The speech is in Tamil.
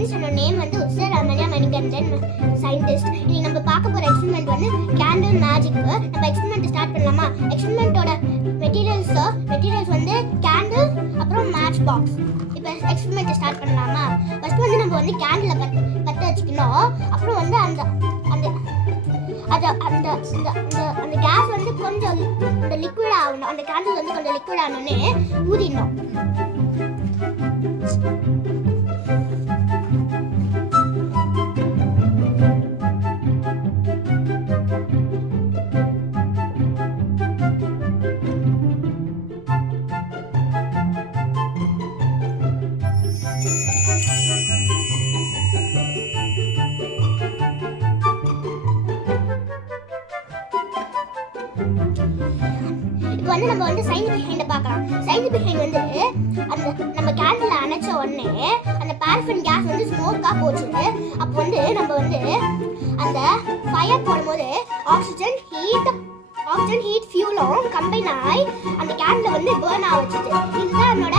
ஃப்ரெண்ட்ஸ், என்னோட நேம் வந்து உத்சா ரமணியா மணிகண்டன், சயின்டிஸ்ட். இன்னைக்கு நம்ம பார்க்க போகிற எக்ஸ்பெரிமெண்ட் வந்து கேண்டில் மேஜிக். நம்ம எக்ஸ்பெரிமெண்ட் ஸ்டார்ட் பண்ணலாமா? எக்ஸ்பெரிமெண்ட்டோட மெட்டீரியல்ஸ் வந்து கேண்டில் அப்புறம் மேட்ச் பாக்ஸ். இப்போ எக்ஸ்பெரிமெண்ட் ஸ்டார்ட் பண்ணலாமா? ஃபர்ஸ்ட் வந்து நம்ம வந்து கேண்டிலை பற்ற வச்சுக்கணும். அப்புறம் வந்து அந்த கேஸ் வந்து கொஞ்சம் அந்த லிக்விட் ஆகணும். அந்த கேண்டில் வந்து கொஞ்சம் லிக்விட் ஆனோடனே ஊதிடணும். இப்போ வந்து நம்ம வந்து சயின்ஸ் பிஹைண்ட பார்க்கலாம். சயின்ஸ் பிஹைண்ட் வந்து அந்த நம்ம கேண்டில் அணைச்ச உடனே அந்த பாரஃபின் கேஸ் வந்து ஸ்மோக்காக போச்சு. அப்போ வந்து நம்ம வந்து அந்த ஃபயர் போடும்போது ஆக்சிஜன் ஹீட் ஃபியூலும் கம்பைன் ஆகி அந்த கேண்டில் வந்து பேர்ன் ஆக வச்சுது. இதுதான் என்னோட